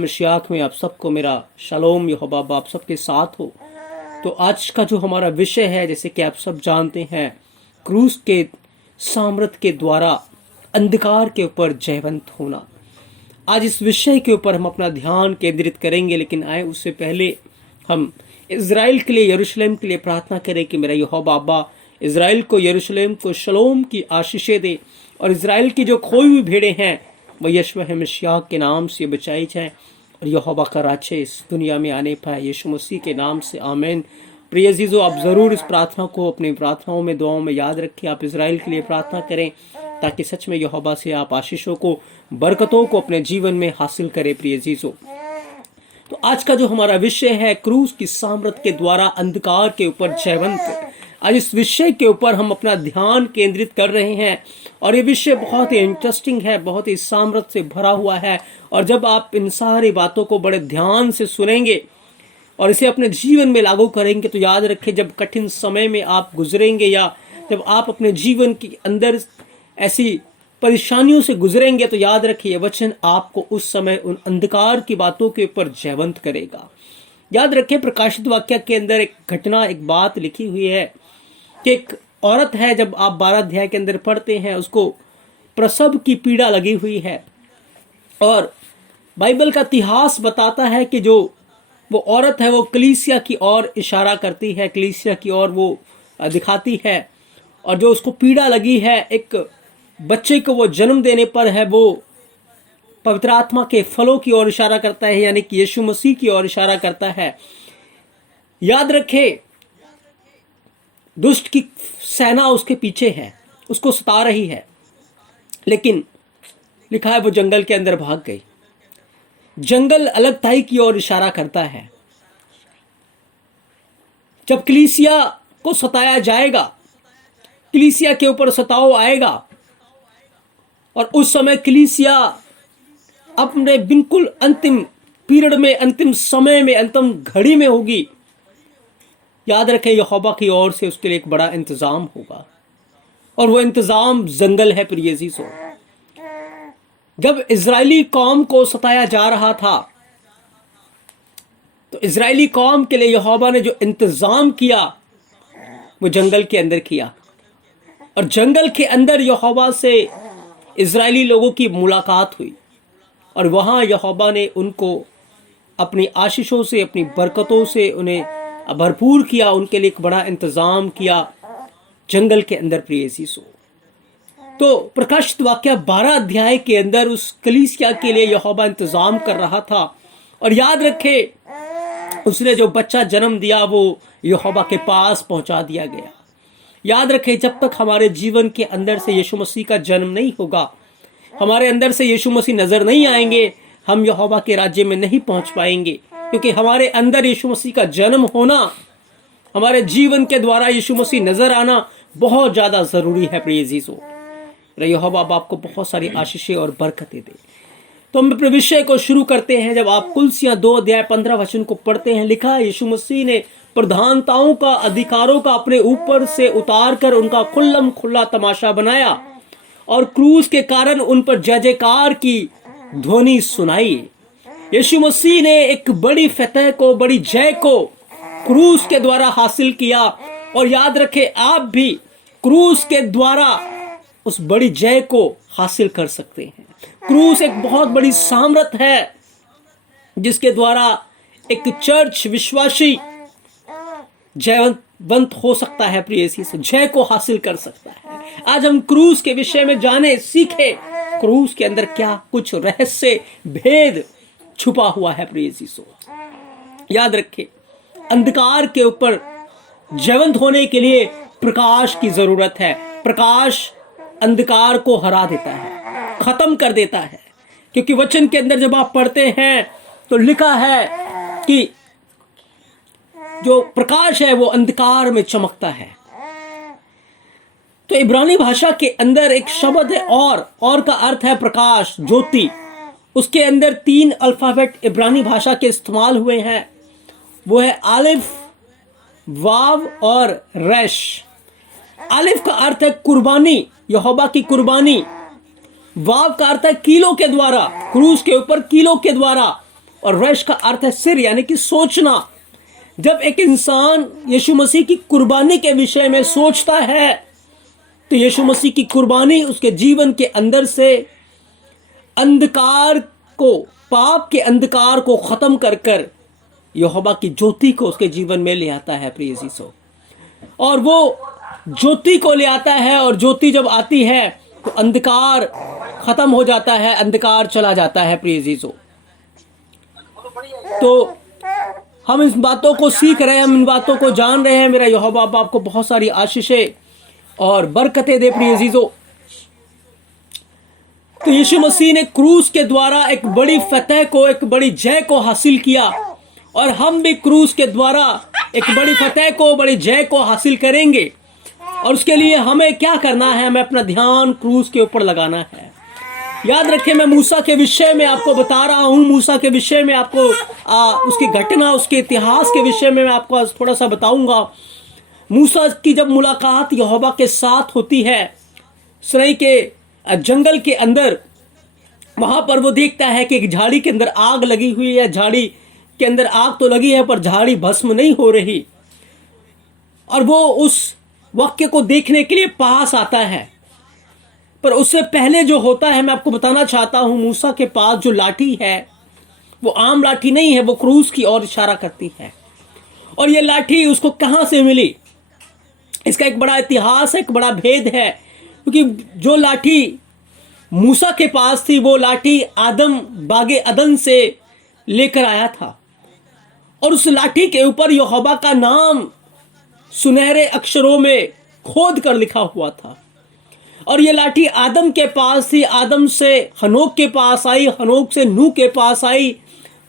मसीह में आप सबको मेरा शालोम यहोवा आप सबके साथ हो। तो आज का जो हमारा विषय है, जैसे कि आप सब जानते हैं, क्रूस के सामर्थ के द्वारा अंधकार के ऊपर जयवंत होना। आज इस विषय के ऊपर हम अपना ध्यान केंद्रित करेंगे, लेकिन आए उससे पहले हम इज़राइल के लिए, यरूशलेम के लिए प्रार्थना करें कि मेरा यहोवा अब्बा इज़राइल को, यरूशलेम को शलोम की आशीषें दे और इज़राइल की जो खोई हुई भेड़ें हैं वह यीशु मसीह के नाम से बचाई जाए और यहोवा का राज्य इस दुनिया में आने पाए, यीशु मसीह के नाम से आमीन। प्रिय अजीजों, आप ज़रूर इस प्रार्थना को अपनी प्रार्थनाओं में, दुआओं में याद रखें। आप इज़राइल के लिए प्रार्थना करें ताकि सच में यहोवा से आप आशीषों को, बरकतों को अपने जीवन में हासिल करें। प्रिय अजीजों, तो आज का जो हमारा विषय है, क्रूस की सामर्थ के द्वारा अंधकार के ऊपर जयवंत। आज इस विषय के ऊपर हम अपना ध्यान केंद्रित कर रहे हैं और ये विषय बहुत ही इंटरेस्टिंग है, बहुत ही सामर्थ से भरा हुआ है। और जब आप इन सारी बातों को बड़े ध्यान से सुनेंगे और इसे अपने जीवन में लागू करेंगे, तो याद रखें, जब कठिन समय में आप गुजरेंगे या जब आप अपने जीवन के अंदर ऐसी परेशानियों से गुजरेंगे, तो याद रखिए, वचन आपको उस समय उन अंधकार की बातों के ऊपर जयवंत करेगा। याद रखें, प्रकाशित वाक्य के अंदर एक घटना, एक बात लिखी हुई है कि एक औरत है, जब आप 12 अध्याय के अंदर पढ़ते हैं, उसको प्रसव की पीड़ा लगी हुई है और बाइबल का इतिहास बताता है कि जो वो औरत है वो कलीसिया की ओर इशारा करती है, कलीसिया की ओर वो दिखाती है। और जो उसको पीड़ा लगी है, एक बच्चे को वो जन्म देने पर है, वो पवित्र आत्मा के फलों की ओर इशारा करता है, यानी कि यीशु मसीह की ओर इशारा करता है। याद रखें, दुष्ट की सेना उसके पीछे है, उसको सता रही है, लेकिन लिखा है वो जंगल के अंदर भाग गई। जंगल अलगताई की ओर इशारा करता है। जब कलीसिया को सताया जाएगा, कलीसिया के ऊपर सताव आएगा और उस समय कलीसिया अपने बिल्कुल अंतिम पीरियड में, अंतिम समय में, अंतिम घड़ी में होगी, याद रखें, यहोवा की ओर से उसके लिए एक बड़ा इंतजाम होगा और वो इंतजाम जंगल है। प्रिय अजीजों, जब इजरायली कौम को सताया जा रहा था, तो इजरायली कौम के लिए यहोवा ने जो इंतजाम किया वो जंगल के अंदर किया। और जंगल के अंदर यहोवा से इजरायली लोगों की मुलाकात हुई और वहां यहोवा ने उनको अपनी आशीषों से, अपनी बरकतों से उन्हें भरपूर किया, उनके लिए एक बड़ा इंतजाम किया जंगल के अंदर। प्रिय अजीजों, तो प्रकाशित वाक्य 12 अध्याय के अंदर उस कलीसिया के लिए यहोवा इंतजाम कर रहा था। और याद रखें, उसने जो बच्चा जन्म दिया वो यहोवा के पास पहुंचा दिया गया। याद रखें, जब तक हमारे जीवन के अंदर से यीशु मसीह का जन्म नहीं होगा, हमारे अंदर से यीशु मसीह नजर नहीं आएंगे, हम यहोवा के राज्य में नहीं पहुंच पाएंगे। क्योंकि हमारे अंदर यीशु मसीह का जन्म होना, हमारे जीवन के द्वारा यीशु मसीह नजर आना बहुत ज्यादा जरूरी है। प्रिय अजीजों, यहोवा आपको बहुत सारी आशीषें और बरकतें दे। तो हम अपने विषय को शुरू करते हैं। जब आप कुलसियां 2 अध्याय 15 वचन को पढ़ते हैं, लिखा है, यीशु मसीह ने प्रधानताओं का, अधिकारों का अपने ऊपर से उतार कर उनका खुल्लम खुल्ला तमाशा बनाया और क्रूस के कारण उन पर जय जयकार की ध्वनि सुनाई। यीशु मसीह ने एक बड़ी फतह को, बड़ी जय को क्रूस के द्वारा हासिल किया। और याद रखें, आप भी क्रूस के द्वारा उस बड़ी जय को हासिल कर सकते हैं। क्रूस एक बहुत बड़ी सामर्थ है जिसके द्वारा एक चर्च, विश्वासी जयवंत हो सकता है। प्रिय अजीजों, जय को हासिल कर सकता है। आज हम क्रूस के विषय में जाने, सीखे क्रूस के अंदर क्या कुछ रहस्य, भेद छुपा हुआ है। प्रिय अजीजों, याद रखें, अंधकार के ऊपर जयवंत होने के लिए प्रकाश की जरूरत है। प्रकाश अंधकार को हरा देता है, खत्म कर देता है। क्योंकि वचन के अंदर जब आप पढ़ते हैं तो लिखा है कि जो प्रकाश है वो अंधकार में चमकता है। तो इब्रानी भाषा के अंदर एक शब्द है और का अर्थ है प्रकाश, ज्योति। उसके अंदर 3 अल्फाबेट इब्रानी भाषा के इस्तेमाल हुए हैं, वो है आलिफ, वाव और रेश। आलिफ का अर्थ है कुर्बानी, यहोवा की कुर्बानी। वाव का अर्थ है कीलों के द्वारा, क्रूस के ऊपर कीलों के द्वारा और रश का अर्थ है सिर, यानी कि सोचना। जब एक इंसान यीशु मसीह की कुर्बानी के विषय में सोचता है तो यीशु मसीह की कुर्बानी उसके जीवन के अंदर से अंधकार को, पाप के अंधकार को खत्म कर कर यहोवा की ज्योति को उसके जीवन में ले आता है प्रिय जीसो। और वो ज्योति को ले आता है, और ज्योति जब आती है तो अंधकार खत्म हो जाता है, अंधकार चला जाता है प्रिय जीसो। तो हम इन बातों को सीख रहे हैं, हम इन बातों को जान रहे हैं। मेरा यहोवा आपको बहुत सारी आशीषें और बरकतें दे प्रिय जीसो। तो यीशु मसीह ने क्रूस के द्वारा एक बड़ी फतह को, एक बड़ी जय को हासिल किया, और हम भी क्रूस के द्वारा एक बड़ी फतह को, बड़ी जय को हासिल करेंगे। और उसके लिए हमें क्या करना है? हमें अपना ध्यान क्रूस के ऊपर लगाना है। याद रखें, मैं मूसा के विषय में आपको बता रहा हूं, मूसा के विषय में आपको उसकी घटना, उसके इतिहास के विषय में मैं आपको थोड़ा सा बताऊंगा। मूसा की जब मुलाकात यहोवा के साथ होती है सनई के जंगल के अंदर, वहां पर वो देखता है कि एक झाड़ी के अंदर आग लगी हुई है। झाड़ी के अंदर आग तो लगी है पर झाड़ी भस्म नहीं हो रही, और वो उस वाक्य को देखने के लिए पास आता है। पर उससे पहले जो होता है मैं आपको बताना चाहता हूं, मूसा के पास जो लाठी है वो आम लाठी नहीं है, वो क्रूस की ओर इशारा करती है। और ये लाठी उसको कहां से मिली, इसका एक बड़ा इतिहास है, एक बड़ा भेद है। क्योंकि जो लाठी मूसा के पास थी वो लाठी आदम बागे अदन से लेकर आया था, और उस लाठी के ऊपर यहोवा का नाम सुनहरे अक्षरों में खोद कर लिखा हुआ था। और ये लाठी आदम के पास थी, आदम से हनोक के पास आई, हनोक से नूह के पास आई,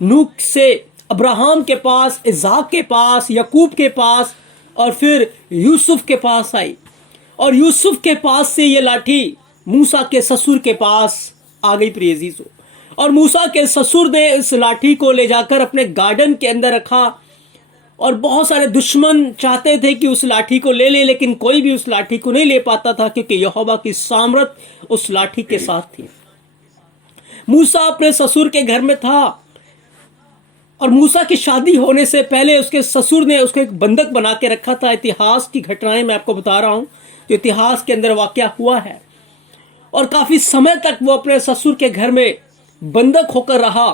नूह से अब्राहम के पास, इज़हाक के पास, याकूब के पास, और फिर यूसुफ के पास आई। और यूसुफ के पास से ये लाठी मूसा के ससुर के पास आ गई प्रिय जीसो। और मूसा के ससुर ने इस लाठी को ले जाकर अपने गार्डन के अंदर रखा, और बहुत सारे दुश्मन चाहते थे कि उस लाठी को ले ले, लेकिन कोई भी उस लाठी को नहीं ले पाता था, क्योंकि यहोवा की सामर्थ उस लाठी के साथ थी। मूसा अपने ससुर के घर में था, और मूसा की शादी होने से पहले उसके ससुर ने उसको एक बंधक बना के रखा था। इतिहास की घटनाएं मैं आपको बता रहा हूं, जो इतिहास के अंदर वाकया हुआ है। और काफी समय तक वो अपने ससुर के घर में बंधक होकर रहा।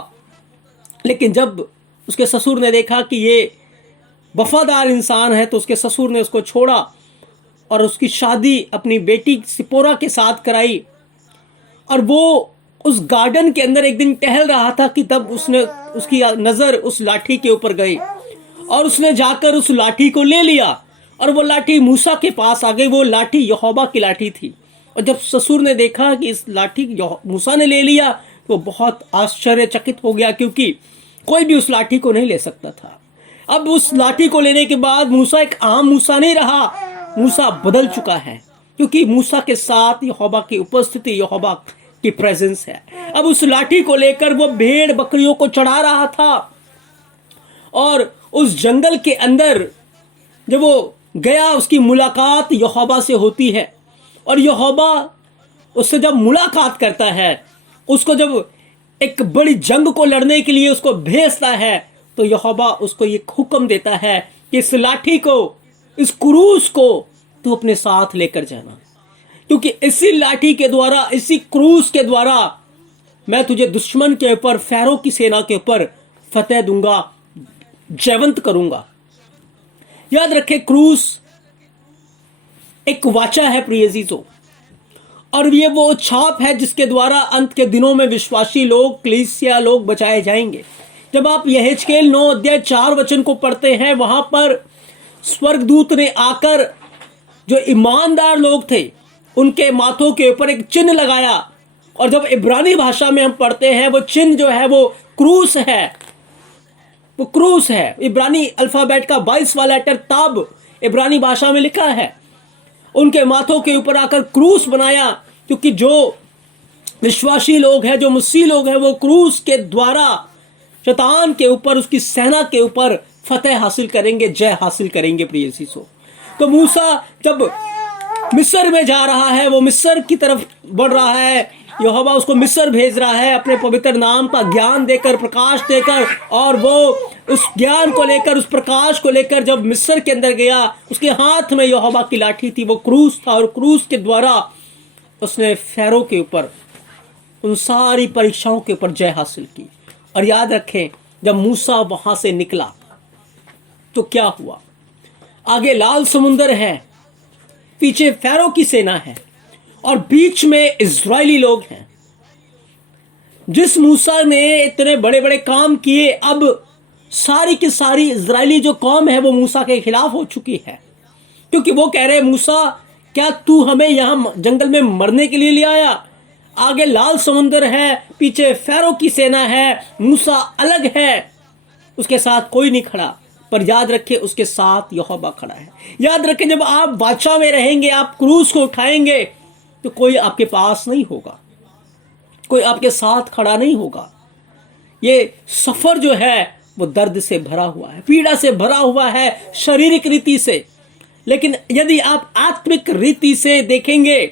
लेकिन जब उसके ससुर ने देखा कि ये वफादार इंसान है, तो उसके ससुर ने उसको छोड़ा और उसकी शादी अपनी बेटी सिपोरा के साथ कराई। और वो उस गार्डन के अंदर एक दिन टहल रहा था कि तब उसकी नजर उस लाठी के ऊपर गई, और उसने जाकर उस लाठी को ले लिया, और वो लाठी मूसा के पास आ गई। वो लाठी यहोवा की लाठी थी। और जब ससुर ने देखा कि इस लाठी मूसा ने ले लिया, तो बहुत आश्चर्यचकित हो गया, क्योंकि कोई भी उस लाठी को नहीं ले सकता था। अब उस लाठी को लेने के बाद मूसा एक आम मूसा नहीं रहा, मूसा बदल चुका है, क्योंकि मूसा के साथ यहोवा की उपस्थिति, यहोवा की प्रेजेंस है। अब उस लाठी को लेकर वो भेड़ बकरियों को चढ़ा रहा था, और उस जंगल के अंदर जब वो गया, उसकी मुलाकात यहोवा से होती है। और यहोवा उससे जब मुलाकात करता है, उसको जब एक बड़ी जंग को लड़ने के लिए उसको भेजता है, तो यहोवा उसको ये हुक्म देता है कि इस लाठी को, इस क्रूस को तू अपने साथ लेकर जाना, क्योंकि इसी लाठी के द्वारा, इसी क्रूस के द्वारा मैं तुझे दुश्मन के ऊपर, फैरो की सेना के ऊपर फतेह दूंगा, जयवंत करूंगा। याद रखें, क्रूस एक वाचा है प्रिय जीसो, और ये वो छाप है जिसके द्वारा अंत के दिनों में विश्वासी लोग, कलीसिया लोग बचाए जाएंगे। जब आप यहेजकेल 9:4 को पढ़ते हैं, वहां पर स्वर्गदूत ने आकर जो ईमानदार लोग थे उनके माथों के ऊपर एक चिन्ह लगाया। और जब इब्रानी भाषा में हम पढ़ते हैं, वो चिन्ह जो है वो क्रूस है, वो क्रूस है। इब्रानी अल्फाबेट का 22वां लेटर ताब इब्रानी भाषा में लिखा है। उनके माथों के ऊपर आकर क्रूस बनाया, क्योंकि जो विश्वासी लोग हैं, जो मसीह लोग हैं, वो क्रूस के द्वारा शैतान के ऊपर, उसकी सेना के ऊपर फतेह हासिल करेंगे, जय हासिल करेंगे प्रिय सीसो। तो मूसा जब मिस्र में जा रहा है, वो मिस्र की तरफ बढ़ रहा है, यहोवा उसको मिस्र भेज रहा है अपने पवित्र नाम का ज्ञान देकर, प्रकाश देकर, और वो उस ज्ञान को लेकर, उस प्रकाश को लेकर जब मिस्र के अंदर गया, उसके हाथ में यहोवा की लाठी थी, वो क्रूस था, और क्रूस के द्वारा उसने फैरो के ऊपर, उन सारी परीक्षाओं के ऊपर जय हासिल की। और याद रखें, जब मूसा वहां से निकला तो क्या हुआ? आगे लाल समुंदर है, पीछे फैरो की सेना है, और बीच में इजरायली लोग हैं। जिस मूसा ने इतने बड़े बड़े काम किए, अब सारी की सारी इजरायली जो कौम है वो मूसा के खिलाफ हो चुकी है, क्योंकि वो कह रहे, मूसा क्या तू हमें यहां जंगल में मरने के लिए ले आया? आगे लाल समुंदर है, पीछे फैरो की सेना है, मूसा अलग है, उसके साथ कोई नहीं खड़ा। पर याद रखें, उसके साथ यहोवा खड़ा है। याद रखें, जब आप वाचा में रहेंगे, आप क्रूस को उठाएंगे, तो कोई आपके पास नहीं होगा, कोई आपके साथ खड़ा नहीं होगा। ये सफर जो है वो दर्द से भरा हुआ है, पीड़ा से भरा हुआ है, शारीरिक रीति से। लेकिन यदि आप आत्मिक रीति से देखेंगे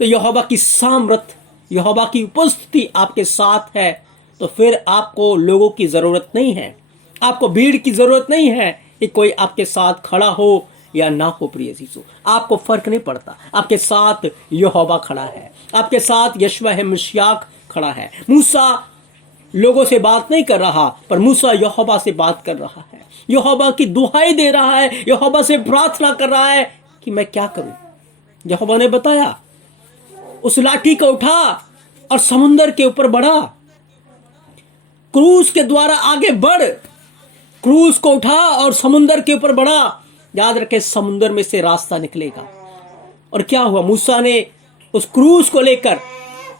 तो यहोवा की सामर्थ, यहोवा की उपस्थिति आपके साथ है, तो फिर आपको लोगों की जरूरत नहीं है, आपको भीड़ की जरूरत नहीं है कि कोई आपके साथ खड़ा हो या ना हो। प्रिय जीसु, आपको फर्क नहीं पड़ता, आपके साथ यहोवा खड़ा है, आपके साथ यशवा है मसीह खड़ा है। मूसा लोगों से बात नहीं कर रहा, पर मूसा यहोवा से बात कर रहा है, यहोवा की दुहाई दे रहा है, यहोवा से प्रार्थना कर रहा है कि मैं क्या करूं। यहोवा ने बताया, उस लाठी को उठा और समुंदर के ऊपर बढ़ा, क्रूस के द्वारा आगे बढ़, क्रूस को उठा और समुंदर के ऊपर बढ़ा। याद रखें, समुंदर में से रास्ता निकलेगा। और क्या हुआ? मूसा ने उस क्रूस को लेकर,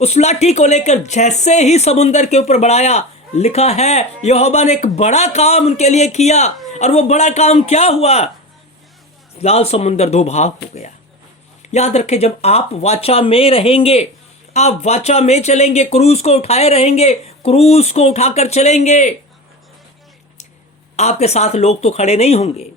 उस लाठी को लेकर जैसे ही समुंदर के ऊपर बढ़ाया, लिखा है यहोवा ने एक बड़ा काम उनके लिए किया। और वो बड़ा काम क्या हुआ? लाल समुंदर दो भाग हो गया। याद रखें, जब आप वाचा में रहेंगे, आप वाचा में चलेंगे, क्रूस को उठाए रहेंगे, क्रूस को उठाकर चलेंगे, आपके साथ लोग तो खड़े नहीं होंगे,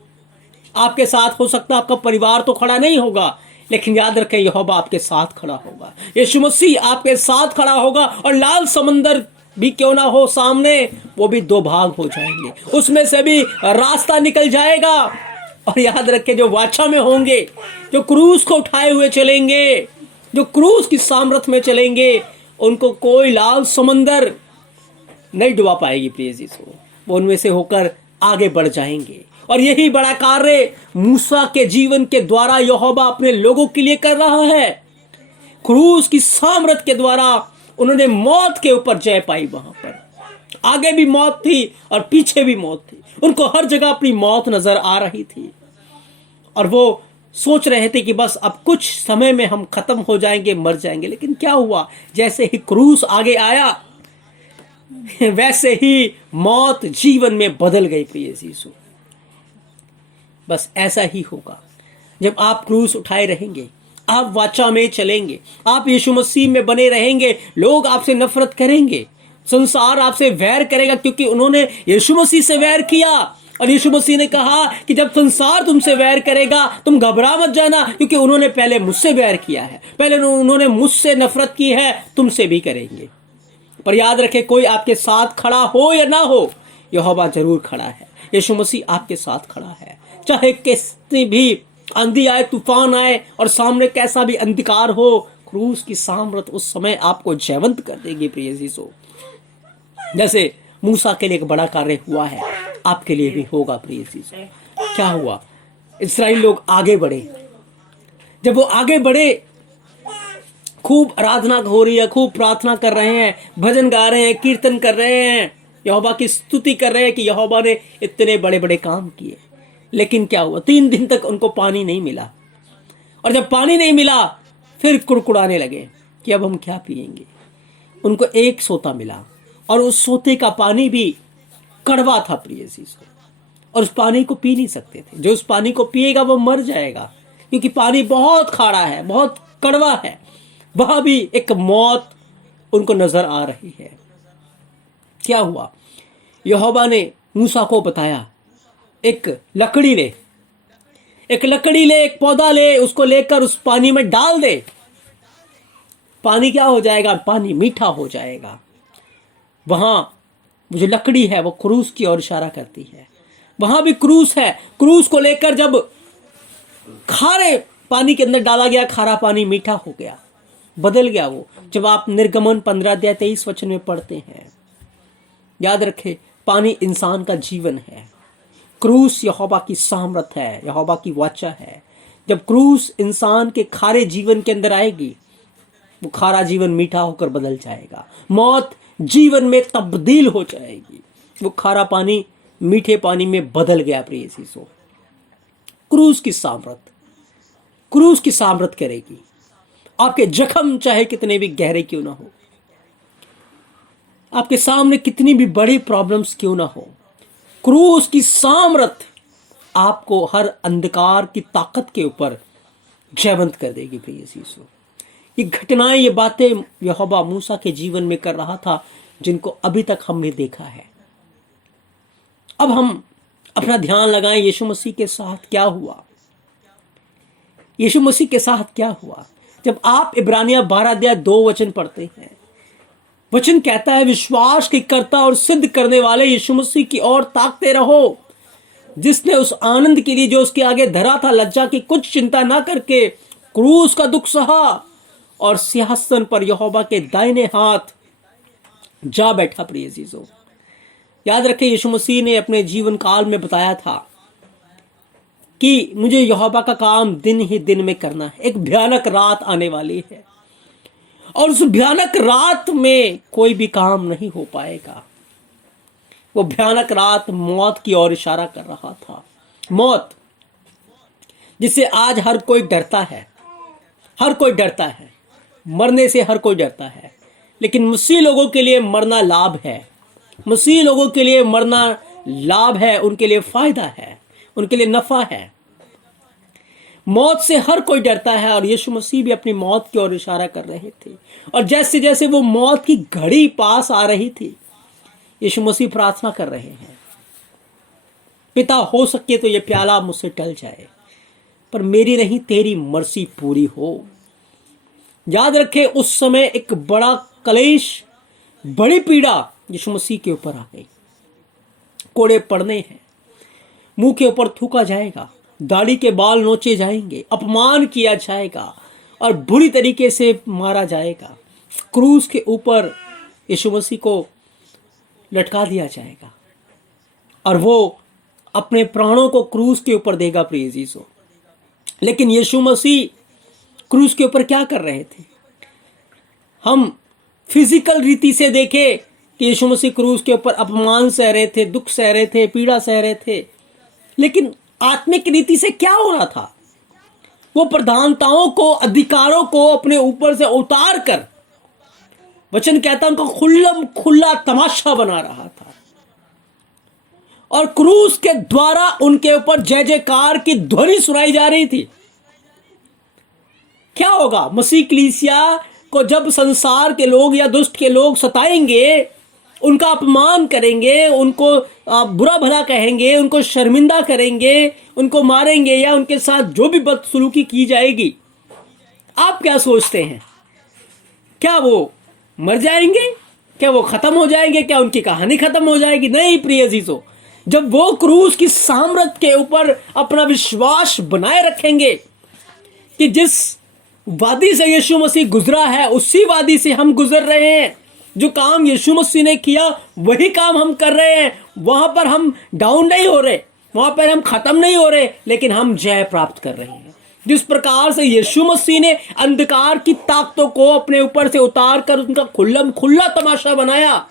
आपके साथ हो सकता है आपका परिवार तो खड़ा नहीं होगा, लेकिन याद रखें, यहोवा आपके साथ खड़ा होगा, यीशु मसीह आपके साथ खड़ा होगा। और लाल समंदर भी क्यों ना हो सामने, वो भी दो भाग हो जाएंगे, उसमें से भी रास्ता निकल जाएगा। और याद रखें, जो वाचा में होंगे, जो क्रूस को उठाए हुए चलेंगे, जो क्रूस की सामर्थ में चलेंगे, उनको कोई लाल समंदर नहीं डुबा पाएगी। प्रिय यीशु, वो उनमें से होकर आगे बढ़ जाएंगे। और यही बड़ा कार्य मूसा के जीवन के द्वारा यहोवा अपने लोगों के लिए कर रहा है। क्रूस की सामर्थ के द्वारा उन्होंने मौत के ऊपर जय पाई। वहां पर आगे भी मौत थी और पीछे भी मौत थी, उनको हर जगह अपनी मौत नजर आ रही थी। और वो सोच रहे थे कि बस अब कुछ समय में हम खत्म हो जाएंगे, मर जाएंगे। लेकिन क्या हुआ? जैसे ही क्रूस आगे आया, वैसे ही मौत जीवन में बदल गई। प्रिय यीशु, बस ऐसा ही होगा जब आप क्रूस उठाए रहेंगे, आप वाचा में चलेंगे, आप यीशु मसीह में बने रहेंगे। लोग आपसे नफरत करेंगे, संसार आपसे वैर करेगा, क्योंकि उन्होंने यीशु मसीह से वैर किया। और यीशु मसीह ने कहा कि जब संसार तुमसे वैर करेगा, तुम घबरा मत जाना, क्योंकि उन्होंने पहले मुझसे वैर किया है, पहले उन्होंने मुझसे नफरत की है, तुमसे भी करेंगे। पर याद रखें, कोई आपके साथ खड़ा हो या ना हो, यहोवा जरूर खड़ा है। यीशु मसीह आपके साथ खड़ा है। चाहे कितनी भी आंधी आए, तूफान आए, और सामने कैसा भी अंधकार हो, क्रूस की सामर्थ उस समय आपको जयवंत कर देगी। प्रिय यीशु, जैसे मूसा के लिए एक बड़ा कार्य हुआ है, आपके लिए भी होगा। प्रिय यीशु, क्या हुआ? इस्राएल लोग आगे बढ़े। जब वो आगे बढ़े, खूब आराधना हो रही है, खूब प्रार्थना कर रहे हैं, भजन गा रहे हैं, कीर्तन कर रहे हैं, यहोवा की स्तुति कर रहे हैं कि यहोवा ने इतने बड़े बड़े काम किए। लेकिन क्या हुआ? 3 दिन तक उनको पानी नहीं मिला। और जब पानी नहीं मिला, फिर कुड़कुड़ाने लगे कि अब हम क्या पिएंगे। उनको एक सोता मिला, और उस सोते का पानी भी कड़वा था। प्रिय यीशु, और उस पानी को पी नहीं सकते थे। जो उस पानी को पिएगा वो मर जाएगा, क्योंकि पानी बहुत खारा है, बहुत कड़वा है। वहां भी एक मौत उनको नजर आ रही है। क्या हुआ? यहोवा ने मूसा को बताया, एक लकड़ी ले, एक पौधा ले, उसको लेकर उस पानी में डाल दे। पानी क्या हो जाएगा? पानी मीठा हो जाएगा। वहां वो जो लकड़ी है वो क्रूस की ओर इशारा करती है। वहां भी क्रूस है। क्रूस को लेकर जब खारे पानी के अंदर डाला गया, खारा पानी मीठा हो गया, बदल गया वो। जब आप निर्गमन 15 अध्याय 23 वचन में पढ़ते हैं, याद रखे, पानी इंसान का जीवन है। क्रूस यहोवा की सामर्थ है, यहोवा की वाचा है। जब क्रूस इंसान के खारे जीवन के अंदर आएगी, वो खारा जीवन मीठा होकर बदल जाएगा। मौत जीवन में तब्दील हो जाएगी। वो खारा पानी मीठे पानी में बदल गया। प्रिय चीजों, क्रूस की सामर्थ, क्रूस की सामर्थ करेगी। आपके जख्म चाहे कितने भी गहरे क्यों ना हो, आपके सामने कितनी भी बड़ी प्रॉब्लम्स क्यों ना हो, क्रूस की सामर्थ आपको हर अंधकार की ताकत के ऊपर जयवंत कर देगी। प्रिय चीजों, ये घटनाएं, ये बातें यहोवा मूसा के जीवन में कर रहा था, जिनको अभी तक हमने देखा है। अब हम अपना ध्यान लगाएं, यीशु मसीह के साथ क्या हुआ। यीशु मसीह के साथ क्या हुआ? जब आप इब्रानिया 12 अध्याय 2 पढ़ते हैं, वचन कहता है, विश्वास के कर्ता और सिद्ध करने वाले यीशु मसीह की ओर ताकते रहो, जिसने उस आनंद के लिए जो उसके आगे धरा था, लज्जा की कुछ चिंता ना करके क्रूस का दुख सहा और सिंहासन पर यहोवा के दाहिने हाथ जा बैठा। प्रिय चीजों, याद रखें, यीशु मसीह ने अपने जीवन काल में बताया था कि मुझे यहोवा का काम दिन ही दिन में करना है। एक भयानक रात आने वाली है और उस भयानक रात में कोई भी काम नहीं हो पाएगा। वो भयानक रात मौत की ओर इशारा कर रहा था। मौत जिससे आज हर कोई डरता है, हर कोई डरता है, मरने से हर कोई डरता है। लेकिन मसीह लोगों के लिए मरना लाभ है। मसीह लोगों के लिए मरना लाभ है, उनके लिए फायदा है, उनके लिए नफा है। मौत से हर कोई डरता है और यीशु मसीह भी अपनी मौत की ओर इशारा कर रहे थे। और जैसे जैसे वो मौत की घड़ी पास आ रही थी, यीशु मसीह प्रार्थना कर रहे हैं, पिता हो सके तो ये प्याला मुझसे टल जाए, पर मेरी नहीं तेरी मर्जी पूरी हो। याद रखे, उस समय एक बड़ा कलेश, बड़ी पीड़ा यीशु मसीह के ऊपर आ गई। कोड़े पड़ने हैं, मुंह के ऊपर थूका जाएगा, दाढ़ी के बाल नोचे जाएंगे, अपमान किया जाएगा और बुरी तरीके से मारा जाएगा। क्रूस के ऊपर यीशु मसीह को लटका दिया जाएगा और वो अपने प्राणों को क्रूस के ऊपर देगा। प्रिय चीजों, लेकिन यीशु मसीह क्रूस के ऊपर क्या कर रहे थे? हम फिजिकल रीति से देखें कि यीशु मसीह क्रूस के ऊपर अपमान सह रहे थे, दुख सह रहे थे, पीड़ा सह रहे थे, लेकिन आत्मिक रीति से क्या हो रहा था? वो प्रधानताओं को, अधिकारों को अपने ऊपर से उतार कर, वचन कहता उनका खुल्लम खुल्ला तमाशा बना रहा था और क्रूस के द्वारा उनके ऊपर जय जयकार की ध्वनि सुनाई जा रही थी। क्या होगा? मसीह कलीसिया को जब संसार के लोग या दुष्ट के लोग सताएंगे, उनका अपमान करेंगे, उनको बुरा भला कहेंगे, उनको शर्मिंदा करेंगे, उनको मारेंगे या उनके साथ जो भी बदसलूकी की जाएगी, आप क्या सोचते हैं? क्या वो मर जाएंगे? क्या वो खत्म हो जाएंगे? क्या उनकी कहानी खत्म हो जाएगी? नहीं प्रिय जीजो, जब वो क्रूस की सामर्थ के ऊपर अपना विश्वास बनाए रखेंगे कि जिस वादी से यीशु मसीह गुजरा है उसी वादी से हम गुजर रहे हैं, जो काम यीशु मसीह ने किया वही काम हम कर रहे हैं, वहां पर हम डाउन नहीं हो रहे, वहां पर हम खत्म नहीं हो रहे, लेकिन हम जय प्राप्त कर रहे हैं। जिस प्रकार से यीशु मसीह ने अंधकार की ताकतों को अपने ऊपर से उतार कर उनका खुल्लम खुल्ला तमाशा बनाया,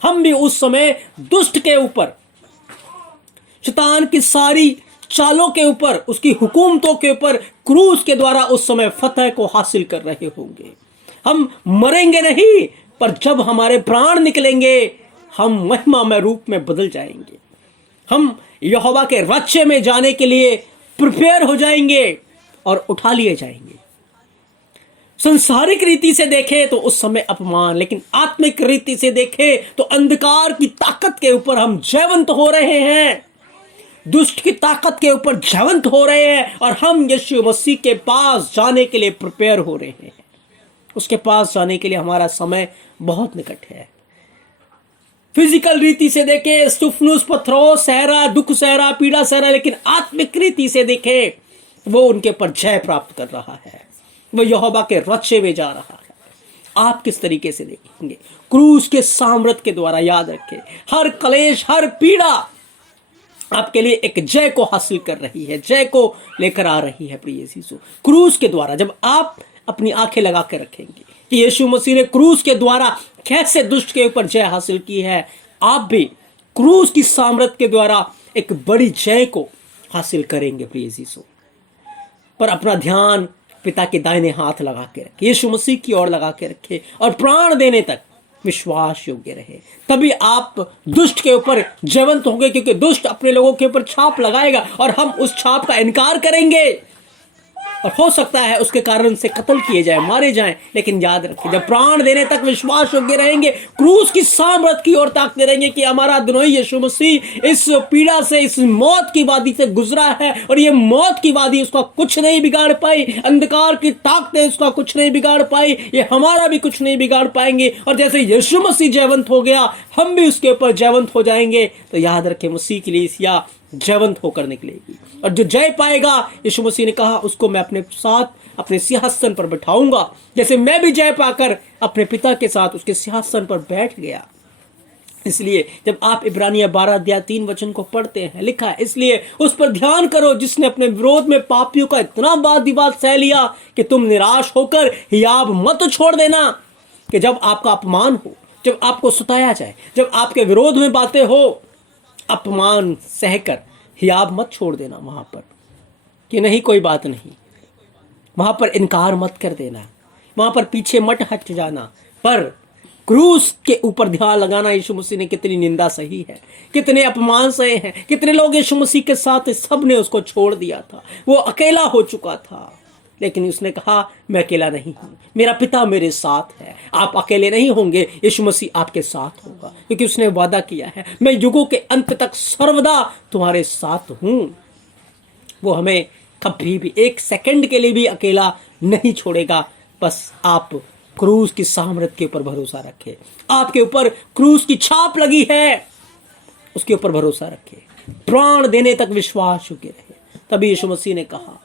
हम भी उस समय दुष्ट के ऊपर, शैतान की सारी चालों के ऊपर, उसकी हुकूमतों के ऊपर क्रूस के द्वारा उस समय फतह को हासिल कर रहे होंगे। हम मरेंगे नहीं, पर जब हमारे प्राण निकलेंगे हम महिमामय रूप में बदल जाएंगे। हम यहोवा के राज्य में जाने के लिए प्रिपेयर हो जाएंगे और उठा लिए जाएंगे। संसारिक रीति से देखें तो उस समय अपमान, लेकिन आत्मिक रीति से देखें तो अंधकार की ताकत के ऊपर हम जयवंत हो रहे हैं, दुष्ट की ताकत के ऊपर जयवंत हो रहे हैं और हम यीशु मसीह के पास जाने के लिए प्रिपेयर हो रहे हैं। उसके पास जाने के लिए हमारा समय बहुत निकट है। फिजिकल रीति से देखे स्टुफनुस पत्थरों सहरा, दुख सहरा, पीड़ा सहरा, लेकिन आत्मिक रीति से देखे वो उनके पर जय प्राप्त कर रहा है, वो यहोवा के रचे में जा रहा है। आप किस तरीके से देखेंगे? क्रूस के सामर्थ के द्वारा। याद रखें, हर क्लेश, हर पीड़ा आपके लिए एक जय को हासिल कर रही है, जय को लेकर आ रही है। प्रिय यीशु क्रूस के द्वारा, जब आप अपनी आंखें लगा के रखेंगे कि यीशु मसीह ने क्रूस के द्वारा कैसे दुष्ट के ऊपर जय हासिल की है, आप भी क्रूस की सामर्थ के द्वारा एक बड़ी जय को हासिल करेंगे। प्रिय यीशु पर अपना ध्यान पिता के दाहिने हाथ लगा के रखे, यीशु मसीह की ओर लगा के रखे और प्राण देने तक विश्वास योग्य रहे। तभी आप दुष्ट के ऊपर जयवंत होंगे, क्योंकि दुष्ट अपने लोगों के ऊपर छाप लगाएगा और हम उस छाप का इनकार करेंगे और हो सकता है उसके कारण से कत्ल किए जाए, मारे जाएं। लेकिन याद रखिए, जब प्राण देने तक विश्वास योग्य रहेंगे, क्रूस की सामर्थ की ओर ताकते रहेंगे कि हमारा अदोनी यीशु मसीह इस पीड़ा से, इस मौत की वादी से गुजरा है और ये मौत की वादी उसका कुछ नहीं बिगाड़ पाई, अंधकार की ताकतें उसका कुछ नहीं बिगाड़ पाई, ये हमारा भी कुछ नहीं बिगाड़ पाएंगे। और जैसे यीशु मसीह जयवंत हो गया, हम भी उसके ऊपर जयवंत हो जाएंगे। तो याद रखें, मसीह की कलीसिया जयवंत होकर निकलेगी और जो जय पाएगा, यीशु मसीह ने कहा, उसको मैं अपने साथ अपने सिंहासन पर बैठाऊंगा, जैसे मैं भी जय पाकर अपने पिता के साथ उसके सिंहासन पर बैठ गया। इसलिए जब आप इब्रानिया 12:3 को पढ़ते हैं, लिखा है, इसलिए उस पर ध्यान करो जिसने अपने विरोध में पापियों का इतना वाद-विवाद सह लिया कि तुम निराश होकर हियाब मत छोड़ देना। कि जब आपका अपमान हो, जब आपको सताया जाए, जब आपके विरोध में बातें हो, अपमान सहकर हियाब मत छोड़ देना वहां पर कि नहीं कोई बात नहीं, वहां पर इनकार मत कर देना, वहां पर पीछे मत हट जाना। पर क्रूस के ऊपर ध्यान लगाना, यीशु मसीह ने कितनी निंदा सही है, कितने अपमान सहे हैं, कितने लोग यीशु मसीह के साथ, सब ने उसको छोड़ दिया था, वो अकेला हो चुका था। लेकिन उसने कहा, मैं अकेला नहीं हूं, मेरा पिता मेरे साथ है, आप अकेले नहीं होंगे, यीशु मसीह आपके साथ होगा, क्योंकि उसने वादा किया है, मैं युगों के अंत तक सर्वदा तुम्हारे साथ हूं। वो हमें कभी भी एक सेकंड के लिए भी अकेला नहीं छोड़ेगा। बस आप क्रूस की सामर्थ के ऊपर भरोसा रखें, आपके ऊपर क्रूस की छाप लगी है, उसके ऊपर भरोसा रखें, प्राण देने तक विश्वास योग्य रहे। तभी यीशु मसीह ने कहा,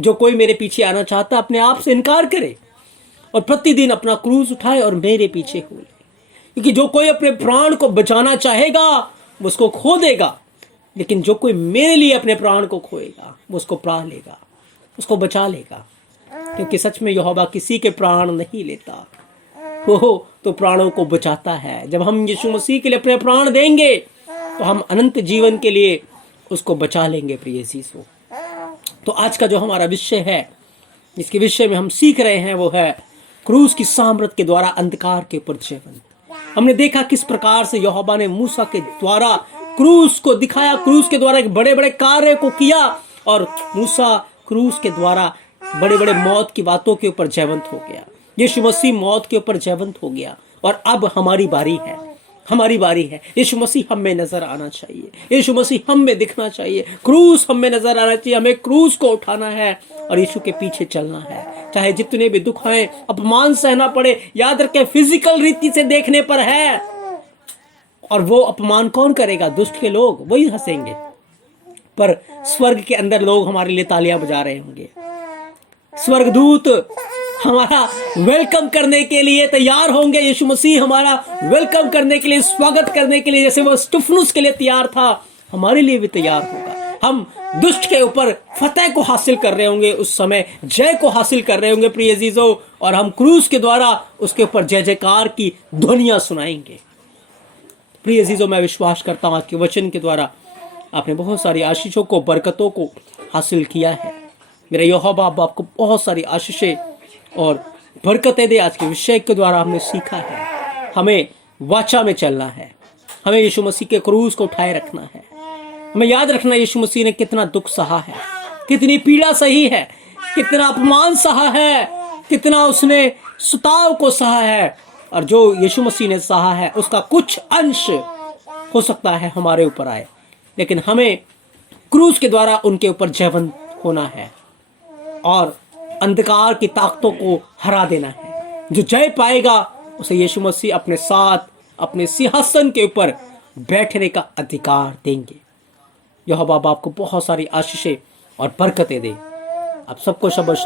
जो कोई मेरे पीछे आना चाहता अपने आप से इनकार करे और प्रतिदिन अपना क्रूस उठाए और मेरे पीछे हो ले। क्योंकि जो कोई अपने प्राण को बचाना चाहेगा वो उसको खो देगा, लेकिन जो कोई मेरे लिए अपने प्राण को खोएगा वो उसको पा लेगा, उसको बचा लेगा। क्योंकि सच में यहोवा किसी के प्राण नहीं लेता, वो तो प्राणों को बचाता है। जब हम यीशु मसीह के लिए अपने प्राण देंगे तो हम अनंत जीवन के लिए उसको बचा लेंगे। प्रिय यीशु, तो आज का जो हमारा विषय है, जिसके विषय में हम सीख रहे हैं, वो है क्रूस की सामर्थ के द्वारा अंधकार के ऊपर जयवंत। हमने देखा किस प्रकार से यहोवा ने मूसा के द्वारा क्रूस को दिखाया, क्रूस के द्वारा एक बड़े बड़े कार्य को किया और मूसा क्रूस के द्वारा बड़े बड़े मौत की बातों के ऊपर जयवंत हो गया। यीशु मसीह मौत के ऊपर जयवंत हो गया और अब हमारी बारी है, हमारी बारी है। यीशु मसीह हम में नजर आना चाहिए, यीशु मसीह हम में दिखना चाहिए, क्रूस हम में नजर आना चाहिए। हमें क्रूस को उठाना है और यीशु के पीछे चलना है, चाहे जितने भी दुख आए, अपमान सहना पड़े। याद रखें, फिजिकल रीति से देखने पर है, और वो अपमान कौन करेगा? दुष्ट के लोग, वही हंसेंगे। पर स्वर्ग के अंदर लोग हमारे लिए तालियां बजा रहे होंगे, स्वर्गदूत हमारा वेलकम करने के लिए तैयार होंगे। यीशु मसीह हमारा वेलकम करने के लिए, स्वागत करने के लिए, जैसे वो स्टिफनुस के लिए तैयार था, हमारे लिए भी तैयार होगा। हम दुष्ट के ऊपर फतेह को हासिल कर रहे होंगे, उस समय जय को हासिल कर रहे होंगे प्रिय अजीजों, और हम क्रूस के द्वारा उसके ऊपर जय जयकार की ध्वनियां सुनाएंगे। प्रिय अजीजों, मैं विश्वास करता हूं आज के वचन के द्वारा आपने बहुत सारी आशीषों को, बरकतों को हासिल किया है। मेरे यहोवा आपको बहुत सारी आशीषें और बरकतें दे। आज के विषय के द्वारा हमने सीखा है, हमें वाचा में चलना है, हमें यीशु मसीह के क्रूस को उठाए रखना है। हमें याद रखना, यीशु मसीह ने कितना दुख सहा है, कितनी पीड़ा सही है, कितना अपमान सहा है, कितना उसने सुताव को सहा है, और जो यीशु मसीह ने सहा है उसका कुछ अंश हो सकता है हमारे ऊपर आए, लेकिन हमें क्रूस के द्वारा उनके ऊपर जयवंत होना है और अंधकार की ताकतों को हरा देना है। जो जय पाएगा उसे यीशु मसीह अपने साथ अपने सिंहासन के ऊपर बैठने का अधिकार देंगे। यहोवा बाप को बहुत सारी आशीषें और बरकतें दे। आप सबको शब्द